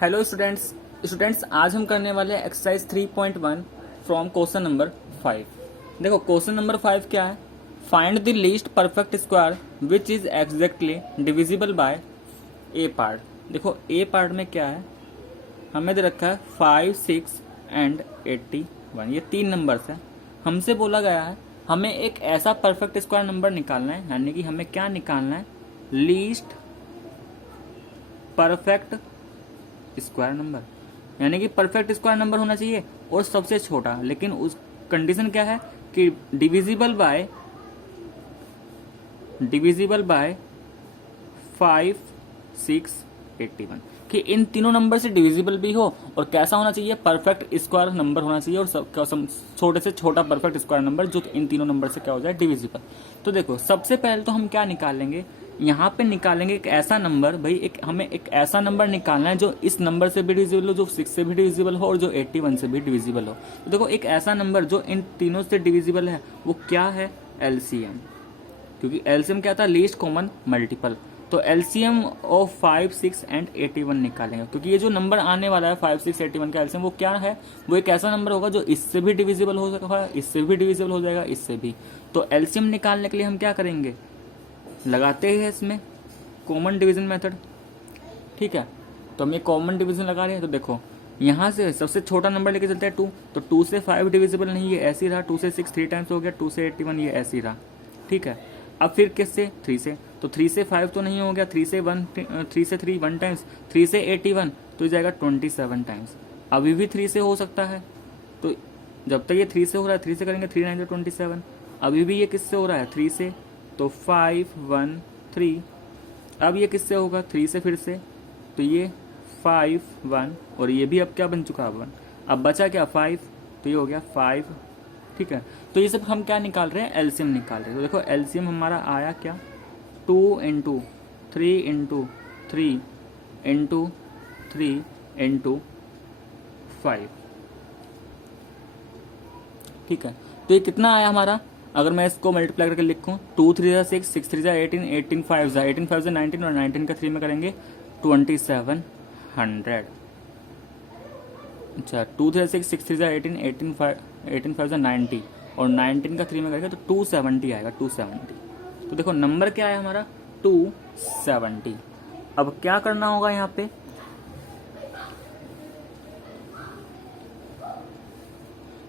Hello students आज हम करने वाले हैं एक्सरसाइज 3.1 फ्रॉम क्वेश्चन नंबर 5। देखो क्वेश्चन नंबर 5 क्या है, find the least perfect square which is exactly divisible by A part. देखो ए पार्ट में क्या है, हमें दे रखा है 5, 6 एंड 81, ये 3 नंबर्स है। हमसे बोला गया है हमें एक ऐसा परफेक्ट स्क्वायर नंबर निकालना है, यानी कि हमें क्या निकालना है, लीस्ट परफेक्ट स्क्वायर नंबर, यानी कि परफेक्ट स्क्वायर नंबर होना चाहिए और सबसे छोटा। लेकिन उस कंडीशन क्या है कि डिविजिबल बाय 5, 6, 81, कि इन तीनों नंबर से डिविजिबल भी हो और कैसा होना चाहिए, परफेक्ट स्क्वायर नंबर होना चाहिए, और छोटे से छोटा परफेक्ट स्क्वायर नंबर जो इन तीनों नंबर से क्या हो जाए, डिविजिबल। तो देखो सबसे पहले तो हम क्या निकालेंगे, यहाँ पे निकालेंगे एक ऐसा नंबर, भाई हमें एक ऐसा नंबर निकालना है जो इस नंबर से भी डिविजिबल हो, जो 6 से भी डिविजिबल हो और जो 81 से भी डिविजिबल हो। तो देखो एक ऐसा नंबर जो इन तीनों से डिविजिबल है वो क्या है, एलसीएम, क्योंकि एलसीएम क्या था, लीस्ट कॉमन मल्टीपल। तो एलसीएम ऑफ 5, 6 एंड 81 निकालेंगे, क्योंकि ये जो नंबर आने वाला है 5, 6, 81 का एलसीएम वो क्या है, वो एक ऐसा नंबर होगा जो इससे भी डिविजिबल हो सकता है, इससे भी डिविजिबल हो जाएगा, इससे भी। तो एलसीएम निकालने के लिए हम क्या करेंगे, लगाते हैं इसमें कॉमन डिवीजन मेथड। ठीक है, तो हम ये कॉमन डिवीजन लगा रहे हैं। तो देखो यहाँ से सबसे छोटा नंबर लेके चलते हैं 2, तो 2 से 5 डिविजिबल नहीं, ये ऐसे ही रहा। 2 से 6 3 टाइम्स हो गया, 2 से 81 ये ऐसे ही रहा। ठीक है, अब फिर किससे, 3 से, तो 3 से 5 तो नहीं हो गया, 3 से 3 1 टाइम्स, 3 से 81 तो ये जाएगा 27 टाइम्स। अभी भी 3 से हो सकता है, तो जब तक ये 3 से हो रहा है 3 से करेंगे, 3 9 27। अभी भी ये किससे हो रहा है, 3 से, तो 5 1 3। अब ये किससे होगा, 3 से फिर से, तो ये 5 1, और ये भी अब क्या बन चुका है, 1। अब बचा क्या, 5, तो ये हो गया 5। ठीक है, तो ये सब हम क्या निकाल रहे हैं, एलसीएम निकाल रहे हैं। तो देखो एलसीएम हमारा आया क्या, 2 इंटू 3 इंटू 3 इंटू 3 इंटू 5। ठीक है, तो ये कितना आया हमारा, अगर मैं इसको मल्टीप्लाई करके लिखूं, 2 3 जा 6, 6 3 जा 18, 18 5 जा 19, और 19 का 3 में करेंगे 2700। अच्छा, 2 3 6, 6 3 जा 18, 18 5 जा 90, और 19 का 3 में करेंगे तो 270 आएगा, 270। तो देखो नंबर क्या है हमारा, 270। अब क्या करना होगा यहाँ पे,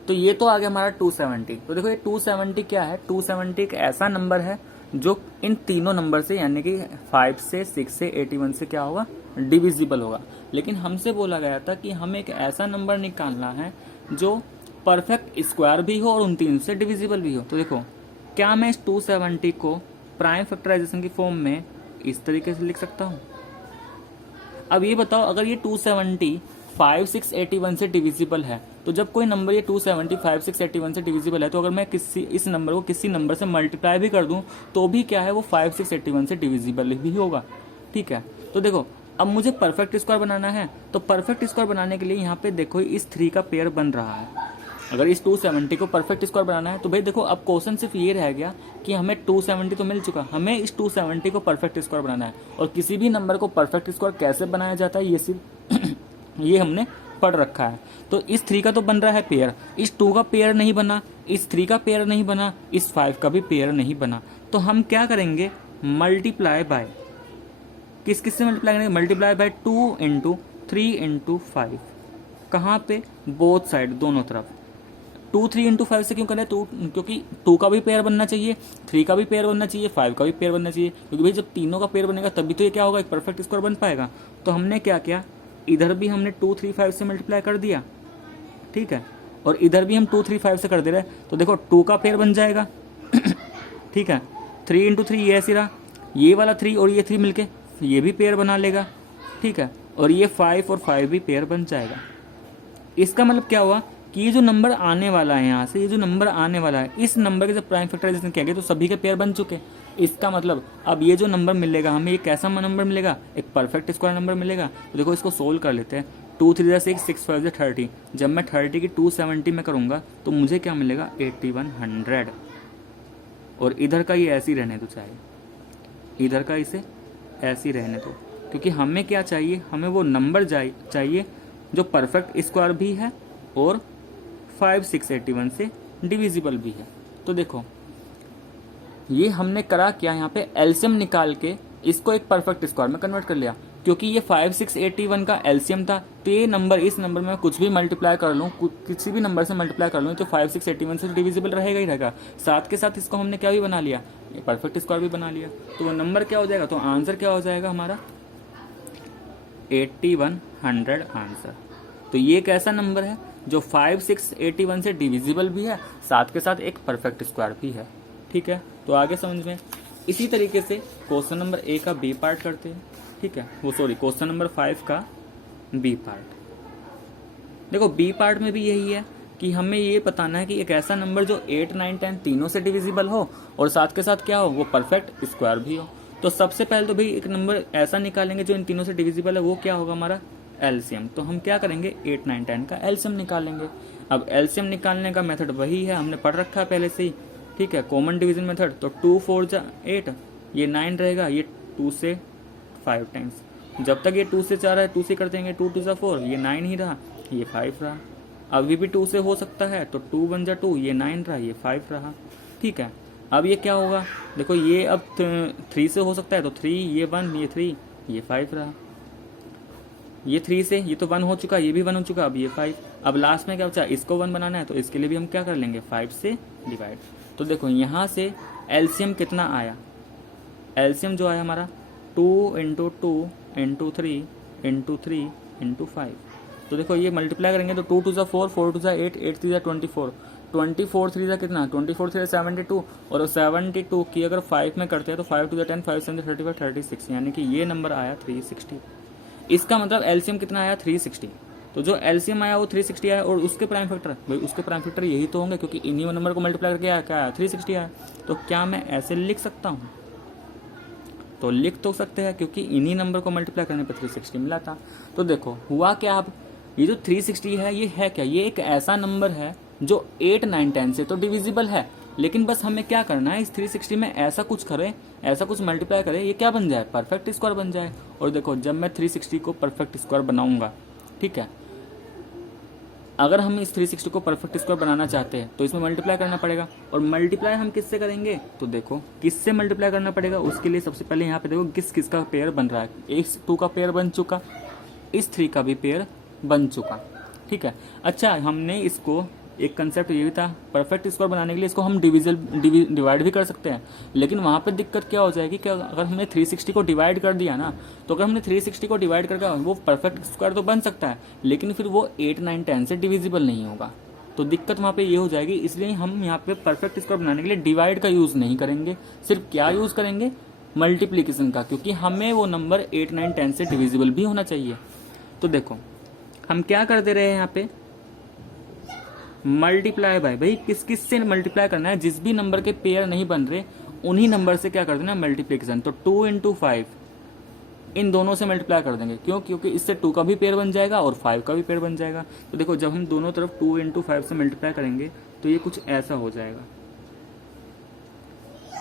तो ये तो आ गया हमारा 270। तो देखो ये 270 क्या है, 270 एक ऐसा नंबर है जो इन तीनों नंबर से, यानी कि 5 से 6 से 81 से क्या होगा, डिविजिबल होगा। लेकिन हमसे बोला गया था कि हमें एक ऐसा नंबर निकालना है जो परफेक्ट स्क्वायर भी हो और उन तीन से डिविजिबल भी हो। तो देखो क्या मैं इस 270 को प्राइम फैक्टराइजेशन की फॉर्म में इस तरीके से लिख सकता हूँ। अब ये बताओ, अगर ये 270 5 6 81 से डिविजिबल है, तो जब कोई नंबर ये 270 5 6 81 से डिविजिबल है, तो अगर मैं इस नंबर को किसी नंबर से मल्टीप्लाई भी कर दूं तो भी क्या है, वो 5 6 81 से डिविजिबल भी होगा। ठीक है, तो देखो अब मुझे परफेक्ट स्क्वायर बनाना है, तो परफेक्ट स्क्वायर बनाने के लिए यहाँ पे देखो इस 3 का पेयर बन रहा है। अगर इस 270 को परफेक्ट स्क्वायर बनाना है तो भाई देखो अब क्वेश्चन सिर्फ ये रह गया कि हमें 270 तो मिल चुका, हमें इस 270 को परफेक्ट स्क्वायर बनाना है। और किसी भी नंबर को परफेक्ट स्क्वायर कैसे बनाया जाता है ये सिर्फ ये हमने पढ़ रखा है। तो इस 3 का तो बन रहा है पेयर, इस 2 का पेयर नहीं बना, इस 3 का पेयर नहीं बना, इस 5 का भी पेयर नहीं बना। तो हम क्या करेंगे, मल्टीप्लाई बाय, किस किस से मल्टीप्लाई करेंगे, मल्टीप्लाई बाय 2 इंटू 3 इंटू 5। कहाँ पे, बोथ साइड, दोनों तरफ। 2 3 इंटू 5 से क्यों करें, क्योंकि 2 का भी पेयर बनना चाहिए, 3 का भी पेयर बनना चाहिए, 5 का भी पेयर बनना चाहिए, क्योंकि भाई जब तीनों का पेयर बनेगा तभी तो ये क्या होगा, एक परफेक्ट स्क्वायर बन पाएगा। तो हमने क्या किया, इधर भी हमने 2 3 5 से मल्टीप्लाई कर दिया, ठीक है, और इधर भी हम 2 3 5 से कर दे रहे हैं। तो देखो 2 का पेयर बन जाएगा ठीक है, 3 इंटू 3 ये ऐसे रहा, ये वाला 3 और ये 3 मिलके ये भी पेयर बना लेगा। ठीक है, और ये 5 और 5 भी पेयर बन जाएगा। इसका मतलब क्या हुआ कि ये जो नंबर आने वाला है, यहाँ से ये जो नंबर आने वाला है, इस नंबर के जब प्राइम फैक्टराइजेशन किया गया तो सभी के पेयर बन चुके। इसका मतलब अब ये जो नंबर मिलेगा हमें, ये कैसा नंबर मिलेगा, एक परफेक्ट स्क्वायर नंबर मिलेगा। तो देखो इसको सोल्व कर लेते हैं, 2 3 6 6 5 30। जब मैं 30 की 270 में करूँगा तो मुझे क्या मिलेगा, 8100। और इधर का ये ऐसे ही रहने दो, चाहे इधर का इसे ऐसे ही रहने दो, क्योंकि हमें क्या चाहिए, हमें वो नंबर चाहिए जो परफेक्ट स्क्वायर भी है और 5681 से डिविजिबल भी है। तो देखो ये हमने करा क्या, यहाँ पे एलसीएम निकाल के इसको एक परफेक्ट स्क्वायर में कन्वर्ट कर लिया। क्योंकि ये 5681 का एलसीएम था, तो ये नंबर, इस नंबर में कुछ भी मल्टीप्लाई कर लूँ, किसी भी नंबर से मल्टीप्लाई कर लूँ तो 5681 से डिविजिबल रहेगा ही रहेगा। साथ के साथ इसको हमने क्या भी बना लिया, ये परफेक्ट स्क्वायर भी बना लिया। तो वो नंबर क्या हो जाएगा, तो आंसर क्या हो जाएगा हमारा 8100 आंसर। तो ये एक ऐसा नंबर है जो 5681 से डिविजिबल भी है, साथ के साथ एक परफेक्ट स्क्वायर भी है। ठीक है, तो आगे समझ में। इसी तरीके से क्वेश्चन नंबर ए का बी पार्ट करते हैं। ठीक है, वो सॉरी क्वेश्चन नंबर 5 का बी पार्ट। देखो बी पार्ट में भी यही है कि हमें ये बताना है कि एक ऐसा नंबर जो 8, 9, 10 तीनों से डिविजिबल हो और साथ के साथ क्या हो, वो परफेक्ट स्क्वायर भी हो। तो सबसे पहले तो भाई एक नंबर ऐसा निकालेंगे जो इन तीनों से डिविजिबल है, वो क्या होगा हमारा एलसीएम। तो हम क्या करेंगे 8, 9, 10 का एलसीएम निकालेंगे। अब एलसीएम निकालने का मेथड वही है, हमने पढ़ रखा है पहले से ही। ठीक है, कॉमन डिवीजन मेथड। तो 2 4 जा 8, ये 9 रहेगा, ये 2 से 5 टाइम्स। जब तक ये 2 से 4 है 2 से कर देंगे, 2 2 4, ये 9 ही रहा, ये 5 रहा। अभी भी 2 से हो सकता है, तो 2 1 जा 2, ये 9 रहा, ये 5 रहा। ठीक है, अब ये क्या होगा, देखो ये अब 3 से हो सकता है, तो 3, ये 1, ये 3, ये 5 रहा। ये 3 से, ये तो 1 हो चुका, ये भी 1 हो चुका, अब ये 5। अब लास्ट में क्या बचा, इसको 1 बनाना है, तो इसके लिए भी हम क्या कर लेंगे 5 से डिवाइड। तो देखो यहाँ से एलसीएम कितना आया, एलसीएम जो आया हमारा 2 × 2 × 3 × 3 × 5। तो देखो ये मल्टीप्लाई करेंगे तो 2 2 जा 4, 4 2 जा 8, 8 3 जा 24, 24 3 जा कितना 24 3 72, और 72 की अगर 5 में करते हैं तो 5 2 जा 10, 5 7 35 36, यानी कि ये नंबर आया 360। इसका मतलब एलसीएम कितना आया 360। तो जो एलसीएम आया वो 360 आया, और उसके प्राइम फैक्टर, भाई उसके प्राइम फैक्टर यही तो होंगे क्योंकि इन्हीं नंबर को मल्टीप्लाई करके आया, क्या आया 360 आया। तो क्या मैं ऐसे लिख सकता हूँ, तो लिख तो सकते हैं क्योंकि इन्हीं नंबर को मल्टीप्लाई करने पर 360 मिला था। तो देखो हुआ क्या, अब ये जो 360 है ये है क्या, ये एक ऐसा नंबर है जो 8, 9, 10 से तो डिविजिबल है, लेकिन बस हमें क्या करना है, इस 360 में ऐसा कुछ करें, ऐसा कुछ मल्टीप्लाई करें, ये क्या बन जाए परफेक्ट स्क्वायर बन जाए। और देखो जब मैं 360 को परफेक्ट स्क्वायर बनाऊंगा, ठीक है, अगर हम इस 360 को परफेक्ट स्क्वायर बनाना चाहते हैं तो इसमें मल्टीप्लाई करना पड़ेगा। और मल्टीप्लाई हम किससे करेंगे, तो देखो किससे मल्टीप्लाई करना पड़ेगा, उसके लिए सबसे पहले यहाँ पे देखो किस किस का पेयर बन रहा है। इस 2 का पेयर बन चुका, इस 3 का भी पेयर बन चुका। ठीक है, अच्छा हमने इसको एक कंसेप्ट ये भी था, परफेक्ट स्क्वायर बनाने के लिए इसको हम डिवाइड भी कर सकते हैं, लेकिन वहाँ पे दिक्कत क्या हो जाएगी कि अगर हमने 360 को डिवाइड कर दिया ना, तो अगर हमने 360 को डिवाइड करके वो परफेक्ट स्क्वायर तो बन सकता है, लेकिन फिर वो 8, 9, 10 से डिविजिबल नहीं होगा। तो दिक्कत वहाँ पे ये हो जाएगी, इसलिए हम यहाँ पे परफेक्ट स्क्वायर बनाने के लिए डिवाइड का यूज़ नहीं करेंगे, सिर्फ क्या यूज़ करेंगे मल्टीप्लीकेशन का, क्योंकि हमें वो नंबर 8, 9, 10 से डिविजिबल भी होना चाहिए। तो देखो हम क्या कर दे रहे हैं यहाँ पे, मल्टीप्लाई बाय, भाई किस किस से मल्टीप्लाई करना है, जिस भी नंबर के पेयर नहीं बन रहे उन्हीं नंबर से क्या कर देना मल्टीप्लिकेशन। तो 2 × 5 इन दोनों से मल्टीप्लाई कर देंगे, क्यों, क्योंकि इससे 2 का भी पेयर बन जाएगा और 5 का भी पेयर बन जाएगा। तो देखो जब हम दोनों तरफ 2 × 5 से मल्टीप्लाई करेंगे तो ये कुछ ऐसा हो जाएगा।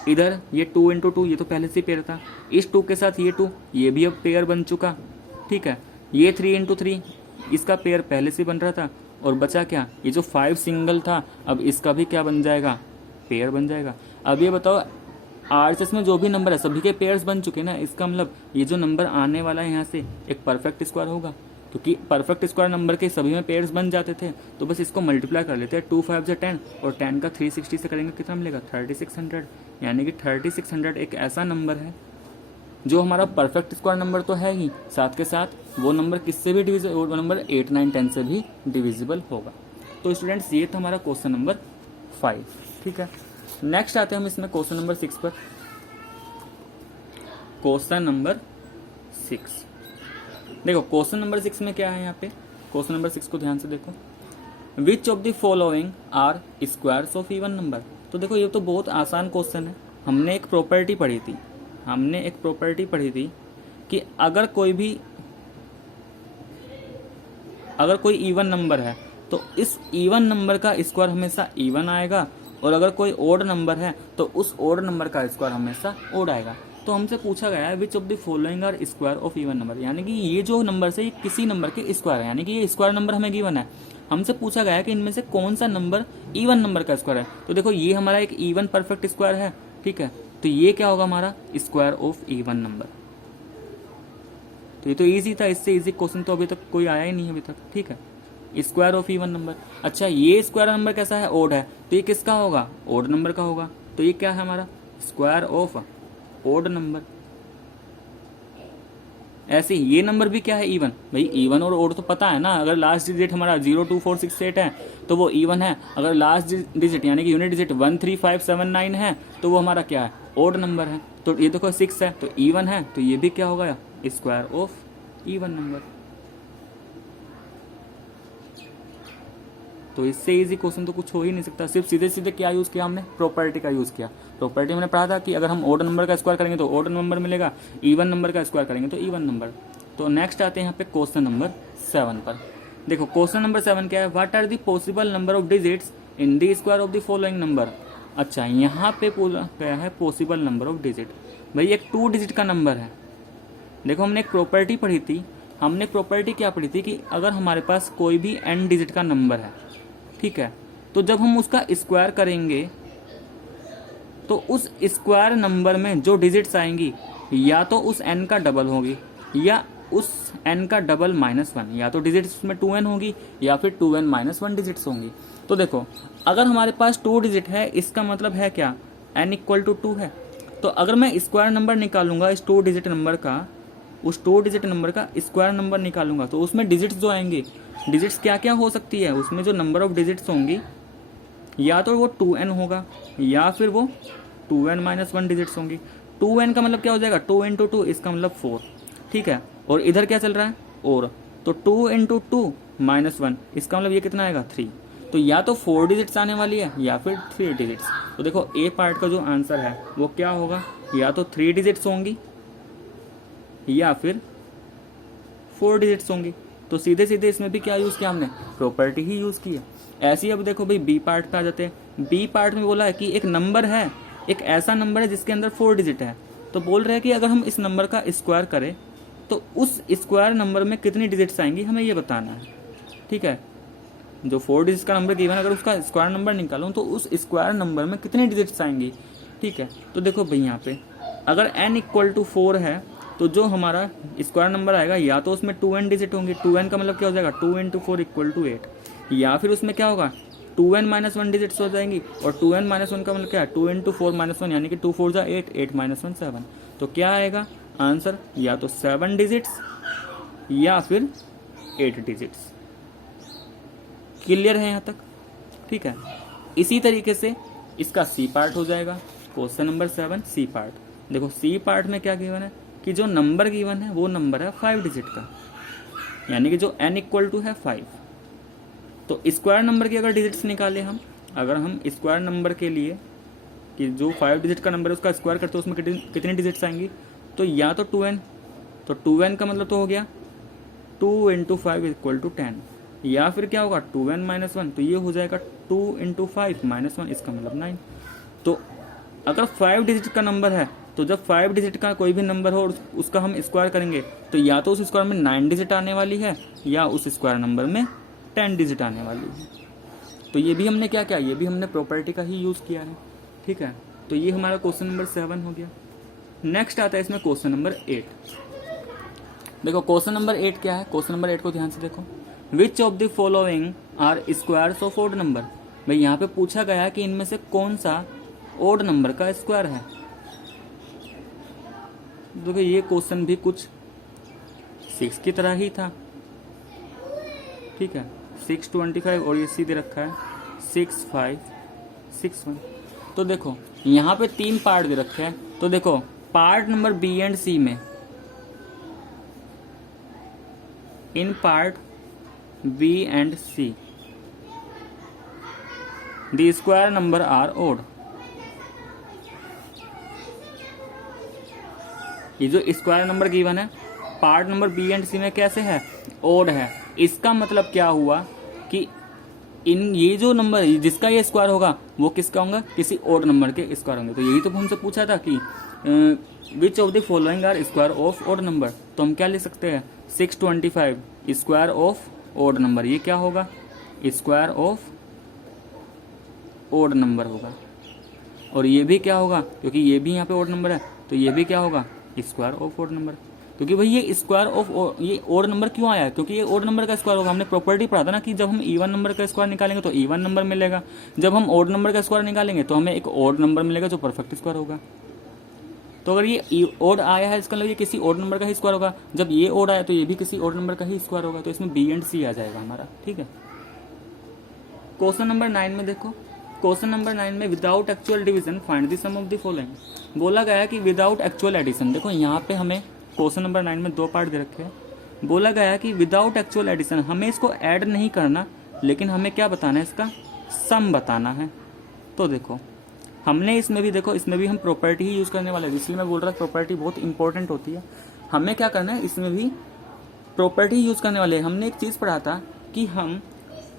इधर ये 2 × 2 ये तो पहले से पेयर था, इस 2 के साथ ये 2 ये भी अब पेयर बन चुका। ठीक है, ये 3 × 3 इसका पेयर पहले से बन रहा था, और बचा क्या, ये जो 5 सिंगल था अब इसका भी क्या बन जाएगा, पेयर बन जाएगा। अब ये बताओ आरएचएस में जो भी नंबर है सभी के पेयर्स बन चुके ना, इसका मतलब ये जो नंबर आने वाला है यहाँ से एक परफेक्ट स्क्वायर होगा, क्योंकि परफेक्ट स्क्वायर नंबर के सभी में पेयर्स बन जाते थे। तो बस इसको मल्टीप्लाई कर लेते हैं, 2 5 जा 10, और 10 का 360 से करेंगे कितना मिलेगा 3600, यानी कि 3600 एक ऐसा नंबर है जो हमारा परफेक्ट स्क्वायर नंबर तो है ही, साथ के साथ वो नंबर किससे भी डिविजिबल, वो नंबर 8, 9, 10 से भी डिविजिबल होगा। तो स्टूडेंट्स ये था हमारा क्वेश्चन नंबर 5। ठीक है, नेक्स्ट आते हैं हम इसमें क्वेश्चन नंबर 6 पर। क्वेश्चन नंबर 6 देखो, क्वेश्चन नंबर 6 में क्या है यहाँ पे, क्वेश्चन नंबर 6 को ध्यान से देखो, which of the following are squares of even number. तो देखो ये तो बहुत आसान क्वेश्चन है, हमने एक प्रॉपर्टी पढ़ी थी कि अगर कोई इवन नंबर है तो इस इवन नंबर का स्क्वायर हमेशा इवन आएगा, और अगर कोई ओड नंबर है तो उस ओड नंबर का स्क्वायर हमेशा ओड आएगा। तो हमसे पूछा गया है which of the following are square of even number, यानी कि ये जो नंबर से किसी नंबर के स्क्वायर है, यानी कि ये स्क्वायर नंबर हमें गिवन है। हमसे पूछा गया है कि इनमें से कौन सा नंबर इवन नंबर का स्क्वायर है। तो देखो ये हमारा एक इवन परफेक्ट स्क्वायर है, ठीक है, तो ये क्या होगा हमारा स्क्वायर ऑफ इवन नंबर। तो ये तो इजी था, इससे इजी क्वेश्चन तो अभी तक कोई आया ही नहीं अभी तक, ठीक है, स्क्वायर ऑफ इवन नंबर। अच्छा ये स्क्वायर नंबर कैसा है, ओड है, तो ये किसका होगा, ओड नंबर का होगा। तो ये क्या है हमारा स्क्वायर ऑफ ओड नंबर। ऐसे ही ये नंबर भी क्या है, इवन। भाई इवन और ओड तो पता है ना, अगर लास्ट डिजिट हमारा 0 2 4 6 8 है तो वो इवन है, अगर लास्ट डिजिट यानी कि यूनिट डिजिट 1 3 5 7 9 है तो वो हमारा क्या है, ओड नंबर है। तो ये देखो 6 है तो इवन है, तो ये भी क्या होगा, स्क्वायर ऑफ इवन नंबर। तो इससे इजी क्वेश्चन तो कुछ हो ही नहीं सकता। सिर्फ सीधे सीधे क्या यूज किया हमने, प्रॉपर्टी का यूज किया। प्रॉपर्टी मैंने पढ़ा था कि अगर हम ओड नंबर का स्क्वायर करेंगे तो ओड नंबर मिलेगा, इवन नंबर का स्क्वायर करेंगे तो इवन नंबर। तो नेक्स्ट आते हैं यहाँ पे क्वेश्चन नंबर 7 पर। देखो क्वेश्चन नंबर 7 क्या है, what are the possible number of digits in the square of the following number. अच्छा यहाँ पे पूछा गया है पॉसिबल नंबर ऑफ डिजिट। भाई एक 2 डिजिट का नंबर है। देखो हमने एक प्रॉपर्टी पढ़ी थी, हमने प्रॉपर्टी क्या पढ़ी थी कि अगर हमारे पास कोई भी n डिजिट का नंबर है, ठीक है, तो जब हम उसका स्क्वायर करेंगे तो उस स्क्वायर नंबर में जो डिजिट्स आएंगी या तो उस n का डबल होगी या उस n का डबल -1, या तो डिजिट्स उसमें 2n होगी या फिर 2n - 1 डिजिट्स होंगी। तो देखो अगर हमारे पास 2 डिजिट है, इसका मतलब है क्या, n = 2 है। तो अगर मैं स्क्वायर नंबर निकालूंगा इस 2 डिजिट नंबर का, उस 2 डिजिट नंबर का स्क्वायर नंबर निकालूंगा तो उसमें डिजिट्स जो आएंगे, डिजिट्स क्या क्या हो सकती है, उसमें जो नंबर ऑफ डिजिट्स होंगी या तो वो 2n होगा या फिर वो 2n - 1 डिजिट्स होंगी। 2n का मतलब क्या हो जाएगा, 2 × 2, इसका मतलब 4, ठीक है। और इधर क्या चल रहा है, और तो 2 × 2 - 1, इसका मतलब ये कितना आएगा, 3। तो या तो 4 डिजिट्स आने वाली है या फिर 3 डिजिट्स। तो देखो ए पार्ट का जो आंसर है वो क्या होगा, या तो 3 डिजिट्स होंगी या फिर 4 डिजिट्स होंगी। तो सीधे सीधे इसमें भी क्या यूज किया हमने, प्रॉपर्टी ही यूज की है। ऐसे ही अब देखो भाई बी पार्ट पे आ जाते हैं। बी पार्ट में बोला है कि एक नंबर है, एक ऐसा नंबर है जिसके अंदर 4 डिजिट है। तो बोल रहे हैं कि अगर हम इस नंबर का स्क्वायर करें तो उस स्क्वायर नंबर में कितनी डिजिट्स आएंगी हमें ये बताना है, ठीक है। जो 4 डिजिट का नंबर गिवन, अगर उसका स्क्वायर नंबर निकालूं तो उस स्क्वायर नंबर में कितनी डिजिट्स आएंगी, ठीक है। तो देखो भाई यहाँ पे अगर n = 4 है तो जो हमारा स्क्वायर नंबर आएगा या तो उसमें 2n डिजिट होंगे, 2n का मतलब क्या हो जाएगा, 2 × 4 = 8, या फिर उसमें क्या होगा 2n - 1 डिजिट्स हो जाएंगी। और 2n - 1 का मतलब क्या है, 2 × 4 - 1 यानी कि 2 4 8, 8 - 1 7। तो क्या आएगा आंसर, या तो 7 डिजिट्स या फिर 8 डिजिट्स। क्लियर है यहाँ तक, ठीक है। इसी तरीके से इसका सी पार्ट हो जाएगा, क्वेश्चन नंबर 7 सी पार्ट। देखो सी पार्ट में क्या गिवन है कि जो नंबर गिवन है वो नंबर है 5 डिजिट का, यानी कि जो n = है 5। तो स्क्वायर नंबर की अगर डिजिट्स निकाले हम, अगर हम स्क्वायर नंबर के लिए कि जो 5 डिजिट का नंबर है उसका स्क्वायर करते हैं उसमें कितनी डिजिट्स आएंगी, तो या तो 2n, तो 2n का मतलब तो हो गया 2 × 5 = 10, या फिर क्या होगा 2n - 1, तो ये हो जाएगा 2 × 5 - 1, इसका मतलब 9। तो अगर 5 डिजिट का नंबर है तो जब 5 डिजिट का कोई भी नंबर हो और उसका हम स्क्वायर करेंगे तो या तो उस स्क्वायर में 9 डिजिट आने वाली है या उस स्क्वायर नंबर में 10 डिजिट आने वाली है। तो ये भी हमने क्या किया, ये भी हमने प्रॉपर्टी का ही यूज किया है, ठीक है। तो ये हमारा क्वेश्चन नंबर 7 हो गया। नेक्स्ट आता है इसमें क्वेश्चन नंबर 8। देखो क्वेश्चन नंबर 8 क्या है, क्वेश्चन नंबर 8 को ध्यान से देखो, which of the following are squares of odd number. भाई यहाँ पे पूछा गया है कि इनमें से कौन सा ओड नंबर का स्क्वायर है। देखो ये क्वेश्चन भी कुछ 6 की तरह ही था, ठीक है, 625 और ये सीधे रखा है 6 5 6 1। तो देखो यहाँ पे 3 पार्ट दे रखे हैं। तो देखो part number B and C में, in part B and C the square number are odd. ये जो स्क्वायर नंबर गिवन है part number B and C में कैसे है, ओड है। इसका मतलब क्या हुआ कि इन ये जो नंबर जिसका ये स्क्वायर होगा वो किसका होगा, किसी ओड नंबर के स्क्वायर होंगे। तो यही तो हमसे पूछा था कि which of the following are square of odd number, तो हम क्या लिख सकते हैं 625 स्क्वायर ऑफ ओड नंबर, ये क्या होगा स्क्वायर ऑफ ओड नंबर होगा। और ये भी क्या होगा, क्योंकि ये भी यहाँ पे ओड नंबर है तो ये भी क्या होगा स्क्वायर ऑफ ओड नंबर। क्योंकि भाई ये स्क्वायर ऑफ ये ओड नंबर क्यों आया है, क्योंकि ये ओड नंबर का स्क्वायर होगा। हमने प्रॉपर्टी पढ़ा था ना कि जब हम इवन नंबर का स्क्वायर निकालेंगे तो इवन नंबर मिलेगा, जब हम ओड नंबर का स्क्वायर निकालेंगे तो हमें एक ओड नंबर मिलेगा जो परफेक्ट स्क्वायर होगा। तो अगर ये ओड आया है इसका मतलब ये किसी ओड नंबर का ही स्क्वायर होगा, जब ये ओड आया तो ये भी किसी ओड नंबर का ही स्क्वायर होगा। तो इसमें बी एंड सी आ जाएगा हमारा, ठीक है। क्वेश्चन नंबर 9 में देखो, क्वेश्चन नंबर 9 में without actual division find the sum of the following बोला गया है कि विदाउट एक्चुअल एडिशन। देखो यहाँ पे हमें क्वेश्चन नंबर 9 में 2 पार्ट दे रखे हैं। बोला गया है कि विदाउट एक्चुअल एडिशन हमें इसको ऐड नहीं करना, लेकिन हमें क्या बताना है इसका सम बताना है। तो देखो हमने इसमें भी देखो इसमें भी हम प्रॉपर्टी ही यूज करने वाले हैं, इसलिए मैं बोल रहा प्रॉपर्टी बहुत इंपॉर्टेंट होती है। हमें क्या करना है इसमें भी प्रॉपर्टी यूज करने वाले हैं। हमने एक चीज पढ़ा था कि हम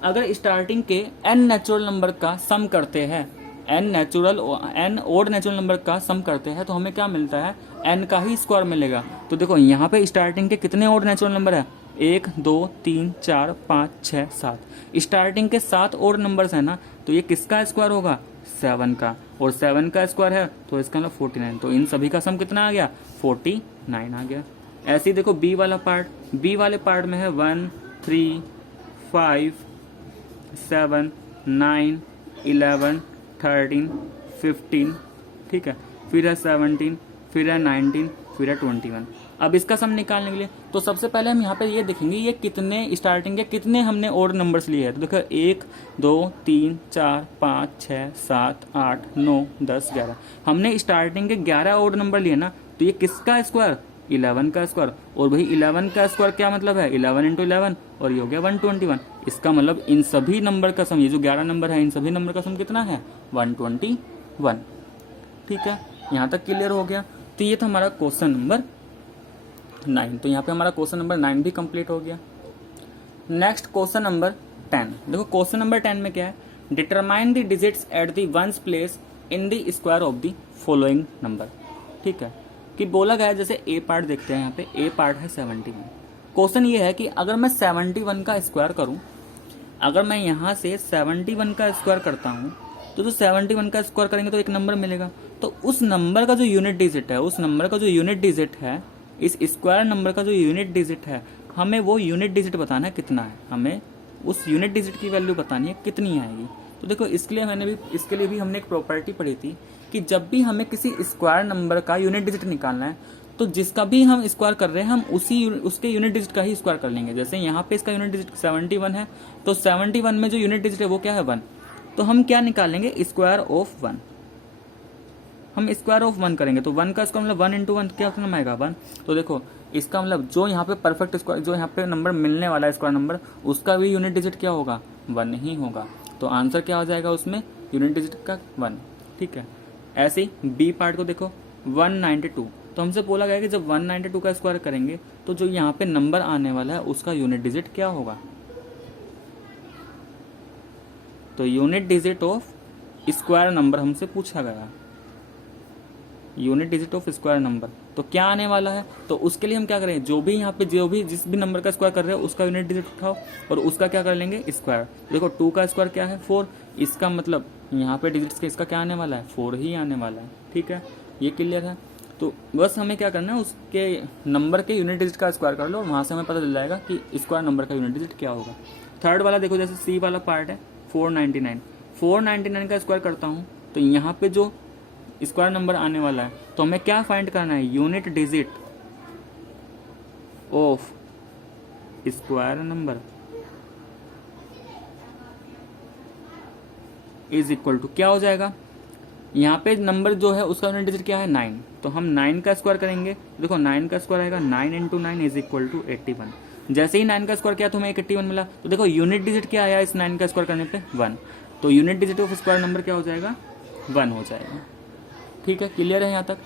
अगर स्टार्टिंग के n नेचुरल नंबर का सम करते हैं, n ओड नेचुरल नंबर का सम करते हैं तो हमें क्या मिलता है n का ही स्क्वायर मिलेगा। तो देखो यहाँ पे स्टार्टिंग के कितने ओड नेचुरल नंबर है 1 2 3 4 5 6 7, स्टार्टिंग के 7 ओड नंबर्स है ना, तो ये किसका स्क्वायर होगा 7 का, और 7 का स्क्वायर है तो इसका मतलब 49। तो इन सभी का सम कितना आ गया 49 आ गया। ऐसे ही देखो बी वाला पार्ट, बी वाले पार्ट में है 1 3 5 7 9 11 13 15, ठीक है, फिर है 17, फिर है 19, फिर है 21। अब इसका सम निकालने के लिए तो सबसे पहले हम यहाँ पे ये देखेंगे ये कितने स्टार्टिंग के कितने हमने ओड नंबर्स लिए हैं। तो देखो 1 2 3 4 5 6 7 8 9 10 11, हमने स्टार्टिंग के 11 ओड नंबर लिए ना, तो ये किसका स्क्वायर 11 का स्क्वायर। और भाई 11 का स्क्वायर क्या मतलब है 11 इंटू 11, और ये हो गया 121। इसका मतलब इन सभी नंबर का सम, ये जो 11 नंबर है इन सभी नंबर का सम कितना है 121, ठीक है। यहाँ तक क्लियर हो गया। तो ये था हमारा क्वेश्चन नंबर 9। तो यहाँ पे हमारा क्वेश्चन नंबर 9 भी कंप्लीट हो गया। नेक्स्ट क्वेश्चन नंबर 10, देखो क्वेश्चन नंबर 10 में क्या है, determine the digits at the ones place in the square of the following number, ठीक है। कि बोला गया है जैसे ए पार्ट देखते हैं, यहाँ पे ए पार्ट है 71। क्वेश्चन ये है कि अगर मैं 71 का स्क्वायर करूं, अगर मैं यहाँ से 71 का स्क्वायर करता हूँ तो जो 71 का स्क्वायर करेंगे तो एक नंबर मिलेगा। तो उस नंबर का जो यूनिट डिजिट है, उस नंबर का जो यूनिट डिजिट है, इस स्क्वायर नंबर का जो यूनिट डिजिट है, हमें वो यूनिट डिजिट बताना है कितना है, हमें उस यूनिट डिजिट की वैल्यू बतानी है कितनी आएगी। तो देखो इसके लिए भी हमने एक प्रॉपर्टी पढ़ी थी कि जब भी हमें किसी स्क्वायर नंबर का यूनिट डिजिट निकालना है तो जिसका भी हम स्क्वायर कर रहे हैं हम उसके यूनिट डिजिट का ही स्क्वायर कर लेंगे। जैसे यहाँ पे इसका यूनिट डिजिट 71 है, तो 71 में जो यूनिट डिजिट है वो क्या है 1, तो हम क्या निकालेंगे स्क्वायर ऑफ 1। हम स्क्वायर ऑफ 1 करेंगे तो 1 का स्क्वायर मतलब 1 इंटू 1 क्या कितना आएगा 1। तो देखो इसका मतलब जो यहाँ पे परफेक्ट स्क्वायर, जो यहाँ पे नंबर मिलने वाला है स्क्वायर नंबर, उसका भी यूनिट डिजिट क्या होगा 1 ही होगा। तो आंसर क्या हो जाएगा उसमें यूनिट डिजिट का 1, ठीक है। ऐसे ही बी पार्ट को देखो 192, तो हमसे बोला गया कि जब 192 का स्क्वायर करेंगे तो जो यहाँ पे नंबर आने वाला है उसका यूनिट डिजिट क्या होगा। तो unit digit of square number हमसे पूछा गया, unit digit of square number तो क्या आने वाला है। तो उसके लिए हम क्या करें, जो भी यहाँ पे जिस भी नंबर का स्क्वायर कर रहे हो उसका यूनिट डिजिट उठाओ और उसका क्या कर लेंगे स्क्वायर। देखो 2 का स्क्वायर क्या है 4, इसका मतलब यहाँ पे डिजिट्स के इसका क्या आने वाला है 4 ही आने वाला है, ठीक है। ये क्लियर है। तो बस हमें क्या करना है उसके नंबर के यूनिट डिजिट का स्क्वायर कर लो और वहां से हमें पता चल जाएगा कि स्क्वायर नंबर का यूनिट डिजिट क्या होगा। थर्ड वाला देखो जैसे सी वाला पार्ट है 499 का स्क्वायर करता हूँ तो यहाँ पे जो स्क्वायर नंबर आने वाला है तो हमें क्या फाइंड करना है unit digit of square number is equal to क्या हो जाएगा, यहाँ पे नंबर जो है उसका यूनिट डिजिट क्या है 9, तो हम 9 का स्क्वायर करेंगे। देखो 9 का स्क्वायर आएगा 9 इंटू 9 इज इक्वल टू 81। जैसे ही 9 का स्क्वायर किया तो हमें 81 मिला। तो देखो यूनिट डिजिट क्या आया इस 9 का स्क्वायर करने पे 1, तो unit digit of square number क्या हो जाएगा 1 हो जाएगा, ठीक है। क्लियर है यहाँ तक।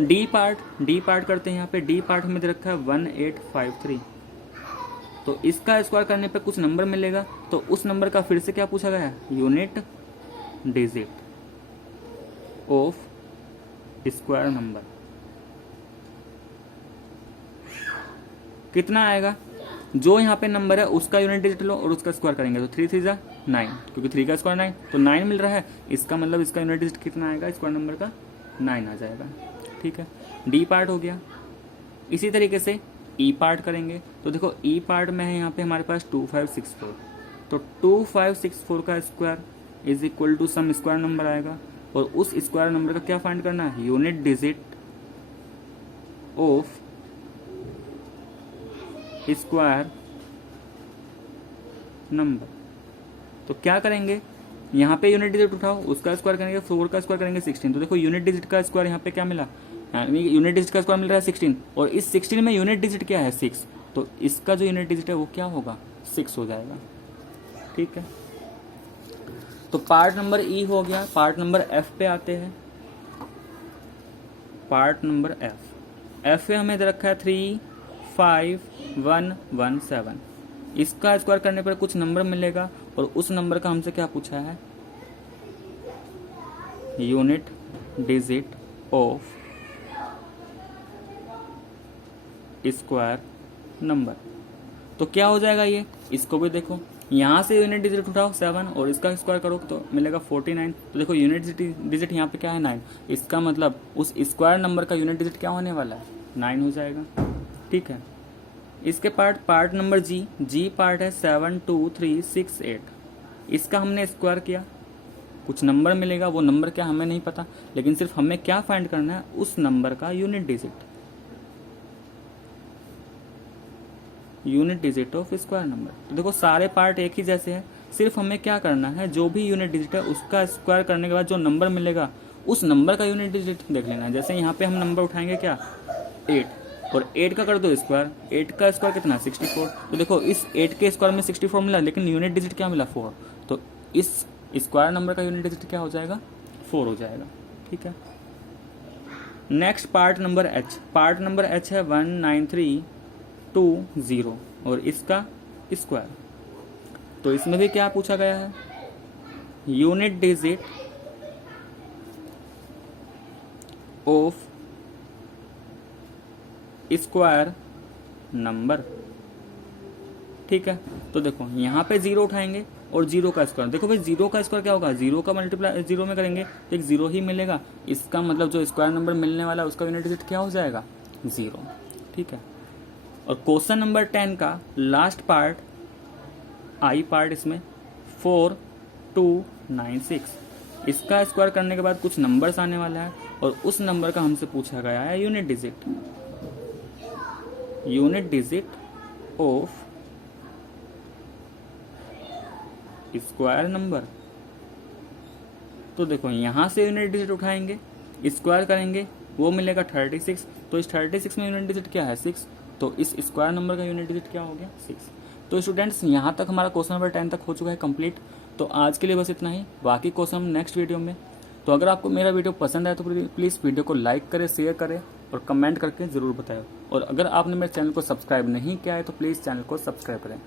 डी पार्ट करते हैं। यहाँ पे डी पार्ट हमें दे रखा है 1853, तो इसका स्क्वायर करने पे कुछ नंबर मिलेगा, तो उस नंबर का फिर से क्या पूछा गया unit digit of square number कितना आएगा, जो यहाँ पे नंबर है उसका यूनिट डिजिट लो और उसका स्क्वायर करेंगे तो 3 3 जा 9, क्योंकि 3 का स्क्वायर 9 तो 9 मिल रहा है। इसका मतलब इसका यूनिट डिजिट कितना आएगा, स्क्वायर नंबर का 9 आ जाएगा। ठीक है, डी पार्ट हो गया। इसी तरीके से ई पार्ट करेंगे तो देखो ई पार्ट में है यहाँ पे हमारे पास 2564, तो 2564 का square is equal to some square number आएगा, और उस स्क्वायर नंबर का क्या फाइंड करना है, unit digit of square number. तो क्या करेंगे, यहाँ पे यूनिट डिजिट उठाओ, उसका स्क्वायर करेंगे, 4 का स्क्वायर करेंगे 16। तो देखो यूनिट डिजिट का स्क्वायर यहाँ पे क्या मिला, यूनिट डिजिट का स्क्वायर मिल रहा है 16, और इस 16 में यूनिट डिजिट क्या है 6, तो इसका जो यूनिट डिजिट है वो क्या होगा 6 हो जाएगा। ठीक है, तो पार्ट नंबर ई हो गया। पार्ट नंबर एफ पे आते हैं। पार्ट नंबर एफ पे हमें दे रखा है 35117। इसका स्क्वायर करने पर कुछ नंबर मिलेगा, और उस नंबर का हमसे क्या पूछा है, unit digit of square number. तो क्या हो जाएगा ये, इसको भी देखो, यहाँ से यूनिट डिजिट उठाओ 7 और इसका स्क्वायर करो तो मिलेगा 49। तो देखो यूनिट डिजिट यहाँ पे क्या है 9, इसका मतलब उस स्क्वायर नंबर का यूनिट डिजिट क्या होने वाला है 9 हो जाएगा। ठीक है, इसके पार्ट नंबर जी पार्ट है 72368। इसका हमने स्क्वायर किया, कुछ नंबर मिलेगा, वो नंबर क्या हमें नहीं पता, लेकिन सिर्फ हमें क्या फाइंड करना है, उस नंबर का unit digit of square number. तो देखो सारे पार्ट एक ही जैसे हैं, सिर्फ हमें क्या करना है, जो भी यूनिट डिजिट है उसका स्क्वायर करने के बाद जो नंबर मिलेगा उस नंबर का यूनिट डिजिट देख लेना है। जैसे यहाँ पे हम नंबर उठाएंगे क्या 8, और 8 का कर दो स्क्वायर, 8 का स्क्वायर कितना 64। तो देखो इस 8 के स्क्वायर में 64 मिला, लेकिन यूनिट डिजिट क्या मिला 4, तो इस स्क्वायर नंबर का यूनिट डिजिट क्या हो जाएगा 4 हो जाएगा। ठीक है, next part number H. Part number H है 19320 और इसका स्क्वायर। तो इसमें भी क्या पूछा गया है, unit digit of square number. ठीक है, तो देखो यहाँ पे 0 उठाएंगे और 0 का स्क्वायर, देखो भाई 0 का स्क्वायर क्या होगा, 0 का मल्टीप्लाई 0 में करेंगे तो एक 0 ही मिलेगा। इसका मतलब जो स्क्वायर नंबर मिलने वाला है उसका यूनिट डिजिट क्या हो जाएगा 0। ठीक है, और क्वेश्चन नंबर 10 का लास्ट पार्ट आई पार्ट, इसमें 4296। इसका स्क्वायर करने के बाद कुछ नंबर्स आने वाला है, और उस नंबर का हमसे पूछा गया है unit digit of square number. तो देखो यहां से यूनिट डिजिट उठाएंगे, स्क्वायर करेंगे, वो मिलेगा 36। तो इस 36 में यूनिट डिजिट क्या है 6, तो इस स्क्वायर नंबर का यूनिट डिजिट क्या हो गया 6। तो स्टूडेंट्स यहाँ तक हमारा क्वेश्चन नंबर 10 तक हो चुका है कंप्लीट। तो आज के लिए बस इतना ही, बाकी क्वेश्चन हम नेक्स्ट वीडियो में। तो अगर आपको मेरा वीडियो पसंद आए तो प्लीज़ वीडियो को लाइक करें, शेयर करें और कमेंट करके ज़रूर बताएं। और अगर आपने मेरे चैनल को सब्सक्राइब नहीं किया है तो प्लीज़ चैनल को सब्सक्राइब करें।